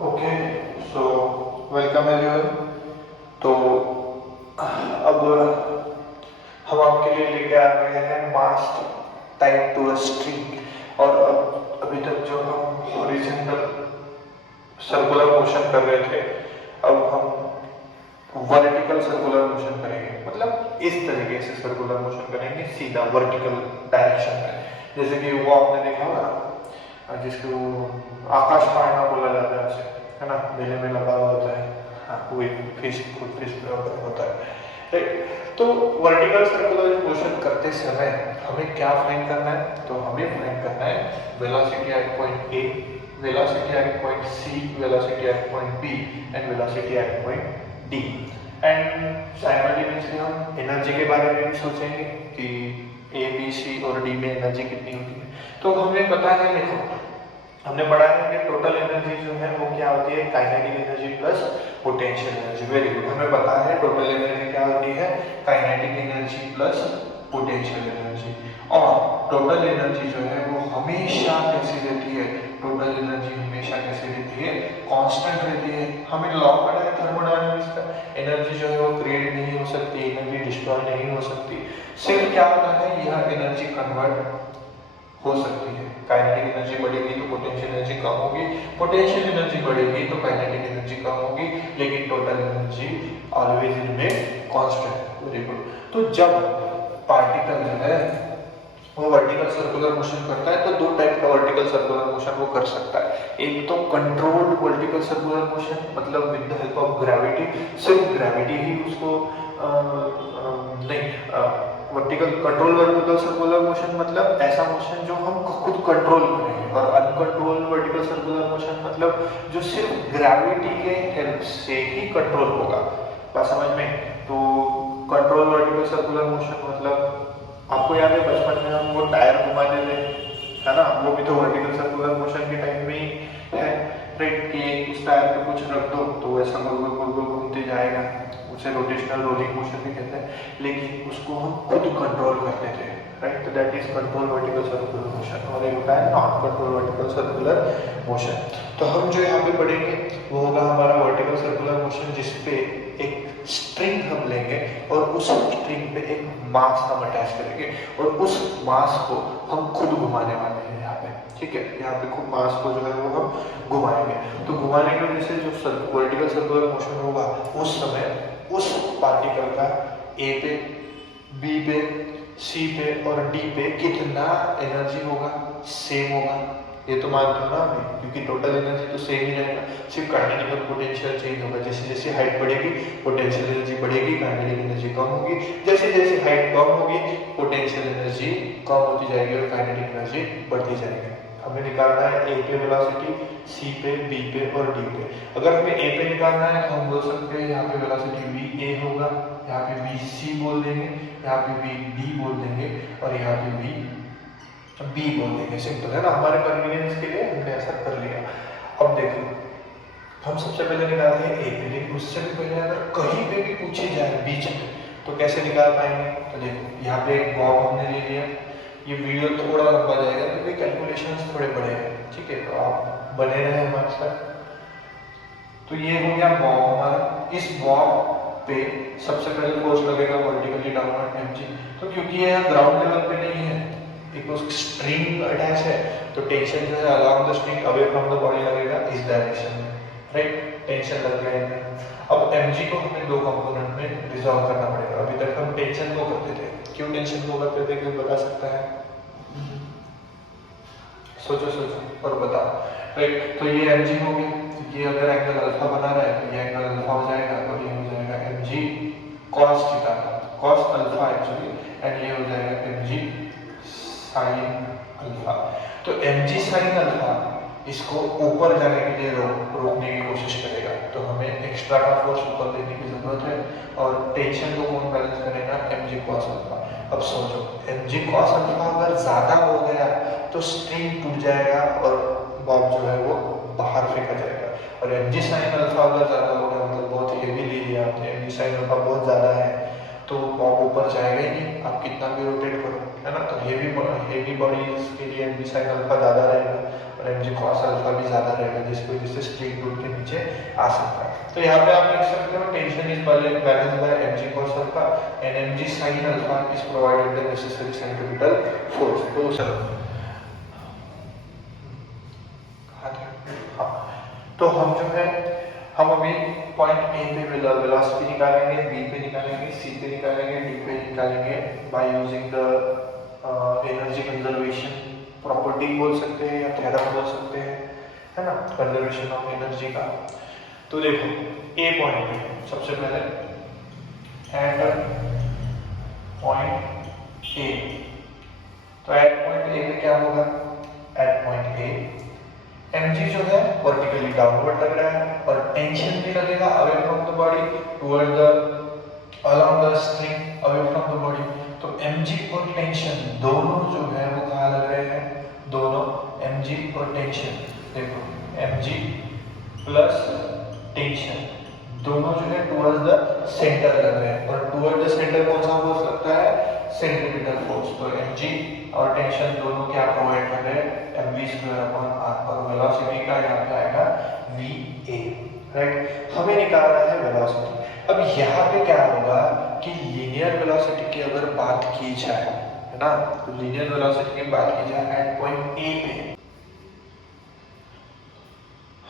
Okay, so welcome everyone. तो अब हम आपके लिए लेके आ गए हैं मास टाइप टू स्ट्रिंग। और अभी तक जो हम हॉरिजॉन्टल सर्कुलर मोशन कर रहे थे, अब हम वर्टिकल सर्कुलर मोशन करेंगे। मतलब इस तरीके से सर्कुलर मोशन करेंगे, सीधा वर्टिकल डायरेक्शन में। जैसे कि वो आपने देखा होगा जिसको आकाश पाळना बोला जाता है, उसे है ना, मेले में लगा हुआ होता है। हाँ, वही फिश होता है, राइट। तो वर्टिकल सर्कुलर मोशन करते समय हमें क्या फाइंड करना है? तो हमें फाइंड करना है velocity at point A, velocity at point C, velocity at point B and velocity at point D. And simultaneously हम एनर्जी के बारे में भी सोचेंगे कि ए बी सी और डी में एनर्जी कितनी होती है। तो हमें पता है, देखो हमने पढ़ा है कि टोटल एनर्जी जो है वो क्या होती है, kinetic energy plus potential energy. Very good, हमें पता है टोटल एनर्जी क्या होती है, kinetic energy plus potential energy. और टोटल एनर्जी जो है वो हमेशा कैसी रहती है, टोटल एनर्जी हमेशा कैसी रहती है, कांस्टेंट रहती है। हमें लॉ पढ़ा है थर्मोडायनामिक्स का, एनर्जी जो है वो क्रिएट नहीं हो सकती, एनर्जी डिस्ट्रॉय नहीं हो सकती। सिर्फ क्या होता है, यह एनर्जी कन्वर्ट हो सकती है। काइनेटिक एनर्जी बढ़ेगी तो पोटेंशियल एनर्जी कम होगी, पोटेंशियल एनर्जी बढ़ेगी तो काइनेटिक एनर्जी कम होगी, लेकिन total energy always remain constant. Very good. तो जब पार्टिकल जो है वो वर्टिकल सर्कुलर मोशन करता है, तो दो टाइप का वर्टिकल सर्कुलर मोशन वो कर सकता है। एक तो कंट्रोल्ड वर्टिकल सर्कुलर मोशन, मतलब with the help of gravity, सिर्फ ग्रेविटी ही उसको नहीं vertical control vertical circular motion मतलब ऐसा मोशन जो हम खुद कंट्रोल करेंगे। और अनकंट्रोल वर्टिकल सर्कुलर मोशन मतलब जो सिर्फ ग्रेविटी के हेल्प से ही कंट्रोल होगा। बात समझ में? तो कंट्रोल वर्टिकल सर्कुलर मोशन मतलब आपको याद है बचपन में हम वो टायर घुमाते थे, है ना, वो भी तो वर्टिकल सर्कुलर मोशन के टाइप में ही है, राइट। कि उस टायर पे कुछ रख दो तो ऐसा गोल गोल गोल घूमते जाएगा, उसे रोटेशनल रोलिंग मोशन भी कहते हैं, लेकिन उसको हम खुद कंट्रोल करते थे, राइट। तो that is control vertical circular motion. और एक होता है non control vertical circular motion. तो हम जो यहाँ पे पढ़ेंगे वो होगा हमारा वर्टिकल सर्कुलर मोशन, जिसपे एक स्ट्रिंग हम लेंगे और उस स्ट्रिंग पे एक मास हम अटैच करेंगे और उस मास को हम खुद घुमाने वाले हैं यहाँ पे, ठीक है। यहाँ पे खुद मास को जो है वो हम घुमाएंगे। तो घुमाने की वजह से जो वर्टिकल सर्कुलर मोशन होगा उस समय उस पार्टिकल का ए पे, बी पे, सी पे और डी पे कितना एनर्जी होगा, सेम होगा। ये तो मानते हो ना अभी, क्योंकि टोटल एनर्जी तो सेम ही रहेगा, सिर्फ काइनेटिक और पोटेंशियल चेंज होगा। जैसे जैसे हाइट बढ़ेगी पोटेंशियल एनर्जी बढ़ेगी, काइनेटिक एनर्जी कम होगी। जैसे जैसे हाइट कम होगी पोटेंशियल एनर्जी कम होती जाएगी और काइनेटिक एनर्जी बढ़ती जाएगी। हमें निकालना है ए पे वेलोसिटी, सी पे, बी पे और डी पे। अगर हमें ए पे निकालना है तो हम बोल सकते हैं यहाँ पे वेलोसिटी वी ए होगा, यहाँ पे वी सी बोल देंगे, यहाँ पे वी डी बोल देंगे और यहाँ पे वी बी बोल देंगे। सिंपल है ना, हमारे कन्वीनियंस के लिए हमने ऐसा कर लिया। अब देखो हम सबसे पहले निकालते हैं ए पे, लेकिन उससे भी पहले अगर कहीं पे भी पूछे जाए बीच में तो कैसे निकाल पाएंगे? तो देखो यहाँ पे एक बॉब हमने ले लिया। ये वीडियो थोड़ा लंबा जाएगा क्योंकि कैलकुलेशंस थोड़े बड़े हैं, ठीक है, तो आप बने रहे हमारे साथ। तो ये हो गया बॉब हमारा। इस बॉब पे सबसे पहले फोर्स लगेगा वर्टिकली डाउनवर्ड mg। तो क्योंकि ये ग्राउंड लेवल पे नहीं है, एक स्ट्रिंग अटैच है, तो टेंशन जो है along the string away from the body लगेगा इस डायरेक्शन में, राइट। टेंशन लग गया है। अब mg को हमें दो कंपोनेंट में रिजॉल्व करना पड़ेगा। अभी तक हम टेंशन को करते थे, क्यों टेंशन को करते थे, क्यों बता सकता है? सोचो सोचो और बताओ, राइट। तो ये mg हो गया। ये अगर एंगल अल्फा बना रहा है तो ये एंगल अल्फा हो जाएगा और ये हो जाएगा mg cos theta, cos alpha actually, and ये हो जाएगा mg sin अल्फा। तो mg sin अल्फा इसको ऊपर जाने के लिए रोकने की कोशिश करेगा, तो हमें एक्स्ट्रा का फोर्स ऊपर देने की जरूरत है। और टेंशन को कौन बैलेंस करेगा? mg cos alpha. अब सोचो mg cos अल्फा अगर ज्यादा हो गया तो स्ट्रिंग टूट जाएगा और बॉब जो है वो बाहर फेंका जाएगा। और mg sin अल्फा अगर ज्यादा हो गया, मतलब बहुत हेवी ले लिया आपने, mg sin अल्फा बहुत ज्यादा है, तो बॉब ऊपर जाएगा ही नहीं, आप कितना भी रोटेट करो, है ना। तो हेवी बॉडीज के लिए mg sin अल्फा ज्यादा रहेगा और mg cos अल्फा भी ज्यादा रहेगा, जिसकी वजह से स्ट्रेट रूट के नीचे आ सकता है। तो यहाँ पे आप देख सकते हो tension is balanced bye mg cos alpha and mg sin alpha is provided the necessary centripetal force. तो चलो हाँ, तो हम जो है हम अभी पॉइंट ए पे वेलोसिटी निकालेंगे, बी पे निकालेंगे, सी पे निकालेंगे, डी पे निकालेंगे by using the energy conservation property बोल सकते हैं या थ्योरम बोल सकते हैं, है ना, कंजर्वेशन ऑफ एनर्जी का। तो देखो ए पॉइंट पे सबसे पहले एट पॉइंट ए, तो एट पॉइंट ए पे क्या होगा, एट पॉइंट ए mg जो है वर्टिकली डाउनवर्ड लग रहा है और टेंशन भी लगेगा away from the body toward the along the string away from the body. तो mg और टेंशन दोनों जो है वो कहाँ लग रहे हैं, दोनों mg और टेंशन, देखो mg प्लस टेंशन दोनों जो है टुवर्ड्स द सेंटर लग रहे हैं, और टुवर्ड द सेंटर कौन सा फोर्स लगता है, सेंट्रीपिटल फोर्स। तो mg और टेंशन दोनों क्या प्रोवाइड कर रहे हैं, mv²/r, और वेलोसिटी का यहाँ पे आएगा va, राइट। हमें निकालना है वेलोसिटी। अब यहाँ पे क्या होगा कि लीनियर वेलोसिटी की अगर बात की जाए, है ना, तो लीनियर वेलोसिटी की बात की जाए एट पॉइंट ए पे,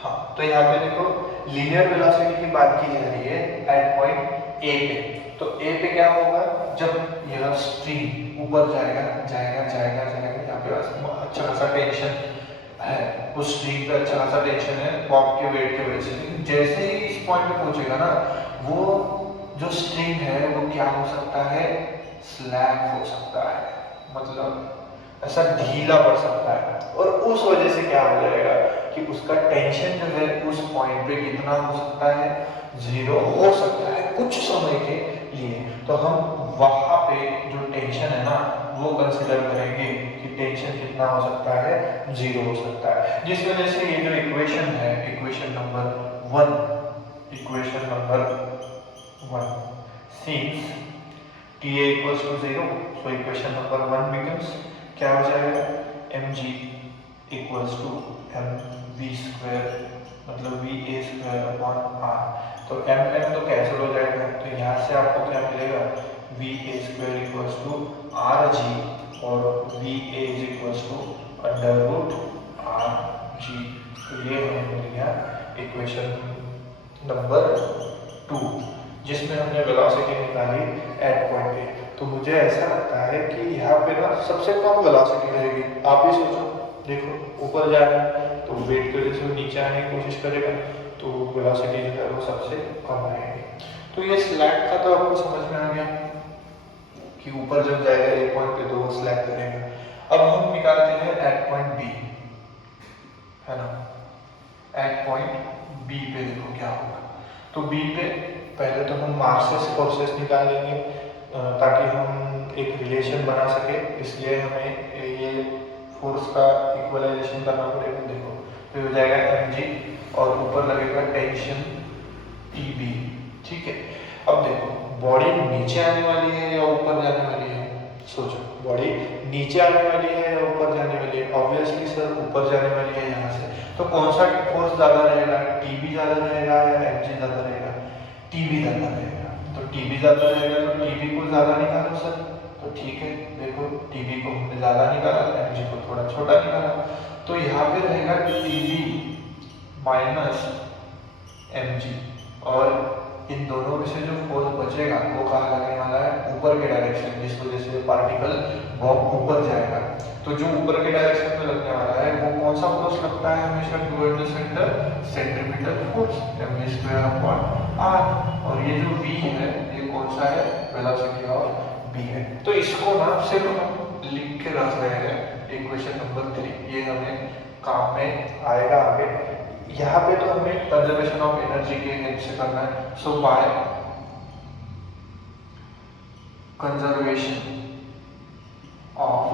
हाँ, तो यहाँ पे देखो लीनियर वेलोसिटी की बात की जा रही है एट पॉइंट ए पे। तो ए पे क्या होगा, जब यह स्ट्रिंग ऊपर जाएगा जाएगा जाएगा जाएगा, यहाँ पे अच्छा खासा टेंशन है, उस स्ट्रिंग पे अच्छा खासा टेंशन है बॉब के वेट की वजह से, लेकिन जैसे ही इस पॉइंट पे पहुंचेगा ना, वो जो स्ट्रिंग है वो क्या हो सकता है, स्लैग हो सकता है, मतलब ऐसा ढीला पड़ सकता है, और उस वजह से क्या हो जाएगा कि उसका टेंशन जो है उस पॉइंट पे कितना हो सकता है, 0 हो सकता है कुछ समय के लिए। तो हम वहां पे जो टेंशन है ना वो कंसिडर करेंगे कि टेंशन कितना हो सकता है, 0 हो सकता है, जिस वजह से ये जो इक्वेशन है, equation number 1 since TA equals to 0, so equation number 1 becomes क्या हो जाएगा, mg equals to mv² मतलब va²/r। तो m तो कैंसिल हो जाएगा, तो यहाँ से आपको क्या मिलेगा, va² equals to rg, और va is equals to √rg। तो ये हमें मिल गया इक्वेशन नंबर 2, जिसमें हमने वेलोसिटी निकाली एट पॉइंट ए। तो मुझे ऐसा लगता है कि यहाँ पे ना सबसे कम वेलोसिटी रहेगी। आप ही सोचो, देखो ऊपर जाएगा तो वेट की वजह से नीचे आने की कोशिश करेगा, तो वेलोसिटी जो है वो सबसे कम रहेगी। तो ये स्लैग का तो आपको समझ में आ गया कि ऊपर जब जाएगा एक पॉइंट पे तो वो स्लैग करेगा। अब हम निकालते हैं एट पॉइंट बी, है ना, एट पॉइंट बी पे देखो क्या होगा। तो बी पे पहले तो हम मासेस फोर्सेस निकाल लेंगे ताकि हम एक रिलेशन बना सके, इसलिए हमें ये फोर्स का इक्वलाइजेशन करना पड़ेगा। देखो तो हो जाएगा mg और ऊपर लगेगा टेंशन TB, ठीक है। अब देखो बॉडी नीचे आने वाली है या ऊपर जाने वाली है, सोचो, बॉडी नीचे आने वाली है या ऊपर जाने वाली है, ऑब्वियसली सर ऊपर जाने वाली है यहाँ से। तो कौन सा फोर्स ज्यादा रहेगा, TB ज्यादा रहेगा या mg ज्यादा रहेगा, TB ज्यादा रहेगा। तो TB ज्यादा रहेगा तो TB को ज्यादा निकालो सर, तो ठीक है, देखो TB को हमने ज्यादा निकाला, mg को थोड़ा छोटा निकाला, तो यहाँ पे रहेगा TB माइनस mg, और इन दोनों में से जो फोर्स बचेगा वो कहाँ लगने वाला है, ऊपर के डायरेक्शन, जिस वजह से पार्टिकल बॉम्ब ऊपर जाएगा। तो जो ऊपर के डायरेक्शन में लगने वाला है वो कौन सा फोर्स लगता है हमेशा, toward the centre, centripetal force mv²/r। और ये जो v है ये कौन सा है, वेलोसिटी ऑफ v है। तो इसको ना सिर्फ हम लिख के रख रहे हैं इक्वेशन नंबर 3, ये हमें काम में आएगा आगे। यहाँ पे तो हमें कंजर्वेशन ऑफ एनर्जी के हेल्प से करना है। सो बाय कंजर्वेशन ऑफ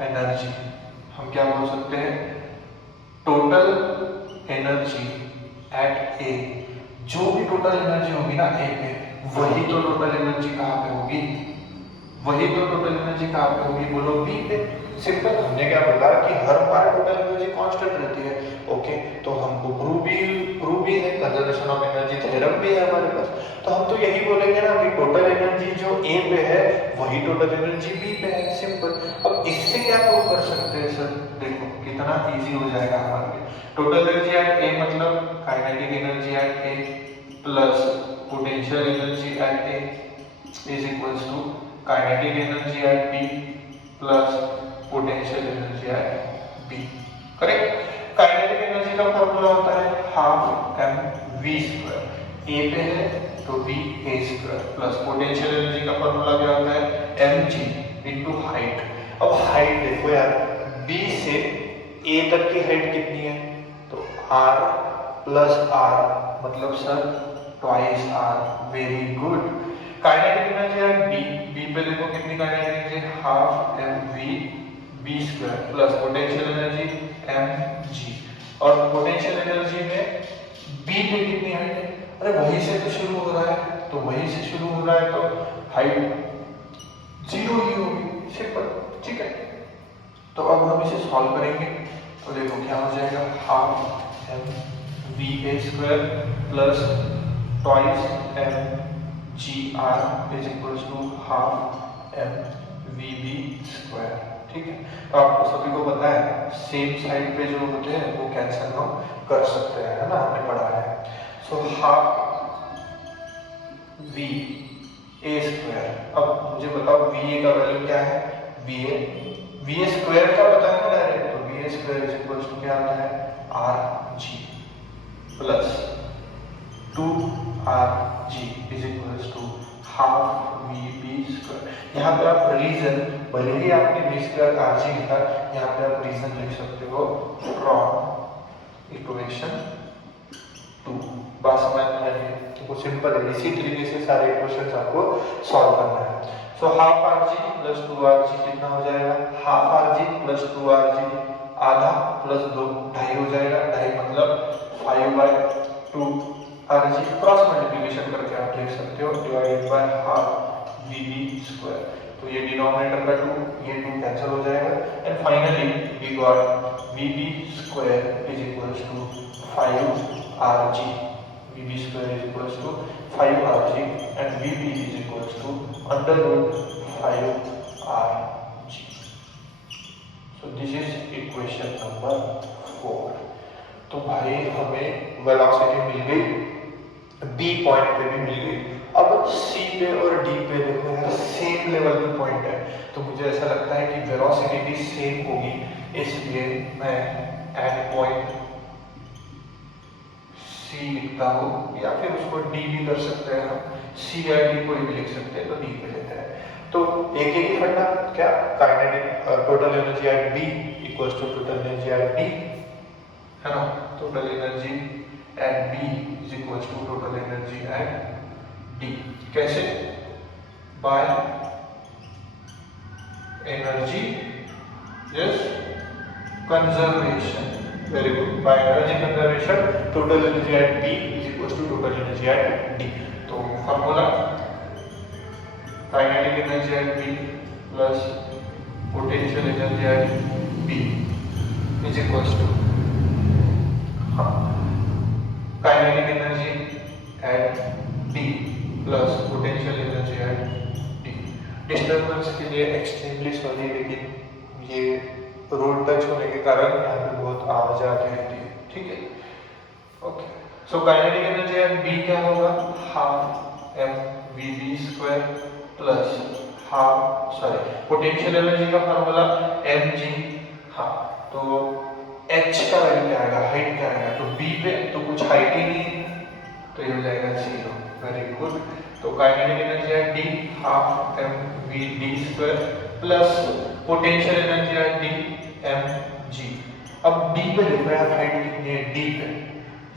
एनर्जी हम क्या बोल सकते हैं, टोटल एनर्जी एट ए, जो भी टोटल एनर्जी होगी ना ए पे, वही तो टोटल एनर्जी कहाँ पे होगी, वही तो टोटल एनर्जी कहाँ पे होगी, बोलो बी पे। सिंपल, हमने क्या बोला कि हर बार टोटल एनर्जी कांस्टेंट रहती है। ओके, तो हमको प्रूव भी है, कंजर्वेशन ऑफ एनर्जी थ्योरम भी है हमारे पास। तो हम तो यही बोलेंगे ना कि टोटल एनर्जी जो ए पे है वही टोटल एनर्जी बी पे है। सिंपल। अब इससे क्या प्रूव कर सकते हैं सर, देखो कितना इजी हो जाएगा हमारे लिए। टोटल एनर्जी एट ए मतलब kinetic energy eight A plus potential energy eight A is equals to kinetic energy at B plus potential energy at B. Correct. Kinetic energy का फॉर्मूला होता है हाफ एम वी स्क्वायर, ए पे है तो B ए square, plus potential energy का formula क्या होता है एम जी इंटू हाइट। अब हाइट देखो यार, बी से ए तक की हाइट कितनी है, तो आर प्लस आर मतलब sir twice R. Very good. Kinetic energy है बी पे देखो कितनी kinetic energy, half M V B square plus potential energy M G. और पोटेंशियल एनर्जी में बी पे कितनी हाइट है, अरे वहीं से तो शुरू हो रहा है, तो वहीं से शुरू हो रहा है तो हाइट जीरो ही होगी। सिंपल, ठीक है। तो अब हम इसे सॉल्व करेंगे तो देखो क्या हो जाएगा, half M V A square plus twice M G R is equals to half M V B square. ठीक है, तो आपको सभी को पता है सेम साइड पे जो होते हैं वो कैंसिल हम कर सकते हैं, है ना, हमने पढ़ा है। So half we A square. अब मुझे बताओ वी ए का वैल्यू क्या है, वी ए स्क्वायर का पता है ना डायरेक्ट, तो V A square is equals to क्या आता है R G plus 2rg is equals to half vb square। यहाँ पे आप रीजन, भले ही आपने v square rg लिखा, यहाँ पे आप रीजन लिख सकते हो फ्रॉम इक्वेशन 2। बात समझ में आ रही है? तो सिंपल है, इसी तरीके से सारे इक्वेशंस आपको सॉल्व करना है। So half rg plus 2rg कितना हो जाएगा, हाफ rg प्लस 2rg आधा प्लस 2 ढाई हो जाएगा, ढाई मतलब 5/2 rg क्रॉस मल्टीप्लिकेशन करके आप लिख सकते हो divided by half vb square. तो ये डिनोमिनेटर का 2, ये 2 कैंसिल हो जाएगा and finally we got vb square is equals to 5rg। vb square is equals to 5rg and vb is equals to under root 5rg। So this is equation number 4। तो भाई हमें velocity मिल गई, B point पे भी मिल गई। अब सी पे और डी पे देखो यार सेम लेवल पे पॉइंट है, तो मुझे ऐसा लगता है कि वेलोसिटी भी सेम होगी, इसलिए मैं एट पॉइंट सी लिखता हूँ, या फिर उसको डी भी कर सकते हैं हम, सी या डी कोई भी लिख सकते हैं, तो डी पे लेते हैं। तो एक ही फंडा क्या, kinetic total energy at B equals to total energy at D, है ना। Total energy at B is equals to total energy at D. कैसे, by energy yes conservation. Very good, by energy conservation total energy at B is equals to total energy at D. तो formula kinetic energy at B plus potential energy at B is equals to kinetic energy at D plus potential energy at D. Disturbance के लिए extremely sorry, लेकिन ये road touch होने के कारण यहाँ पे बहुत आवाज आती रहती है, ठीक है। Okay, so kinetic energy at B क्या होगा, half M V B square plus half potential energy का फॉर्मूला एम जी। हाँ, तो h का वैल्यू क्या आएगा, हाइट क्या आएगा, तो b पे तो कुछ हाइट ही नहीं है, तो ये हो जाएगा 0। Very good. तो काइनेटिक एनर्जी है d half m v d square plus potential energy है d m g। अब d पे देखो यार हाइट कितनी है, d पे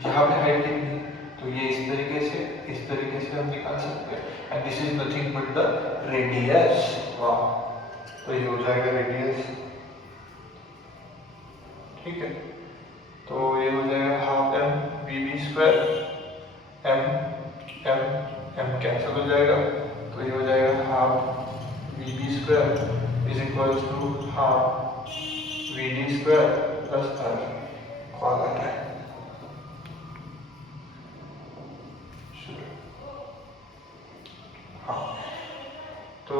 यहाँ पे हाइट कितनी है, तो ये इस तरीके से हम निकाल सकते हैं, and this is nothing but the radius. वाह, तो ये हो जाएगा रेडियस, ठीक है। तो ये हो जाएगा half M V B square, M M M cancel हो जाएगा, तो ये हो जाएगा half V B square is equal to half V D square plus R कॉल आता है। हाँ, तो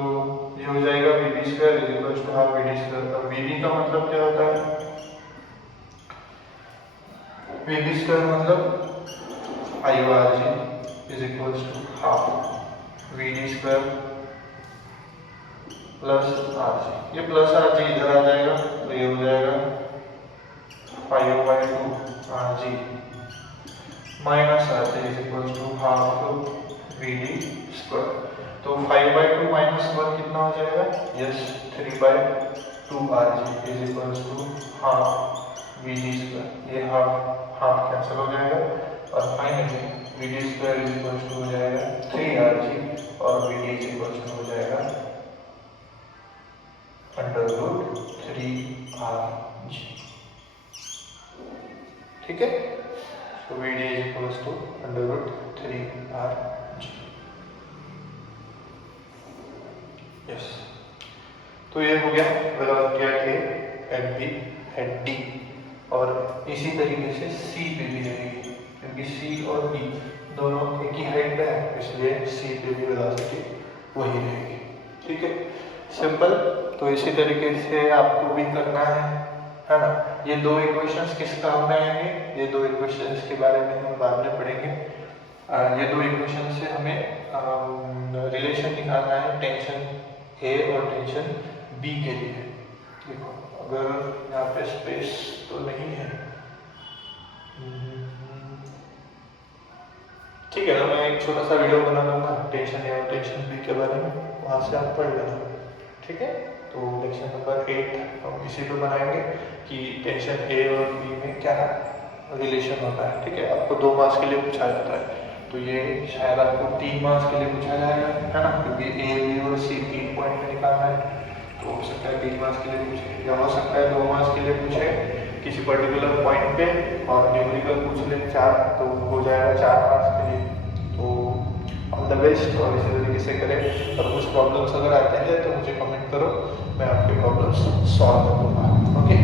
ये हो जाएगा V B square is equal to half V D square. अब वी डी का मतलब क्या होता है? वी बी स्क्वायर मतलब I R G is equal to half V D square plus R G. ये प्लस आर जी इधर आ जाएगा तो ये हो जाएगा 5/2 R G minus R G is equal to half V D square. तो 5/2 minus 1 कितना हो जाएगा? Yes, 3/2 R G is equal to half V D square. ये हाफ हाफ कैंसिल हो जाएगा और finally V D square is equal to हो जाएगा 3 आर जी और V D is equal to हो जाएगा √3 आर जी। ठीक है, तो V D is equal to √3 R G. Yes, तो ये हो गया velocity at A at B at D. और इसी तरीके से सी पे भी रहेगी क्योंकि सी और बी दोनों एक ही हाइट पे है, इसलिए सी पे भी वेलोसिटी वही रहेगी। ठीक है, सिंपल। तो इसी तरीके से आपको भी करना है ना। ये दो इक्वेशंस किस काम में आएंगे? ये दो इक्वेशंस के बारे में हम बाद में पढ़ेंगे। ये दो इक्वेशन से हमें रिलेशन निकालना है टेंशन ए और टेंशन बी के लिए। देखो, अगर यहाँ पे स्पेस तो नहीं है, ठीक है ना, मैं एक छोटा सा वीडियो बना दूंगा टेंशन ए और टेंशन बी के बारे में, वहाँ से आप पढ़ लेना। ठीक है, तो लेक्चर नंबर 8 हम इसी पे बनाएंगे कि टेंशन ए और बी में क्या रिलेशन होता है। ठीक है, आपको 2 मार्क्स के लिए पूछा जाता है, तो ये शायद आपको 3 मार्क्स के लिए पूछा जाएगा, है ना, क्योंकि ए बी और सी 3 पॉइंट में निकालना है। तो हो सकता है 3 मार्क्स के लिए पूछे, या हो सकता है 2 मार्क्स के लिए पूछे किसी पर्टिकुलर पॉइंट पे और न्यूमेरिकल पूछ ले 4, तो हो जाएगा 4 मार्क्स के लिए। तो ऑल द बेस्ट, और इसी तरीके से करें। और कुछ प्रॉब्लम्स अगर आते हैं तो मुझे कमेंट करो, मैं आपके प्रॉब्लम्स सॉल्व कर दूंगा। ओके।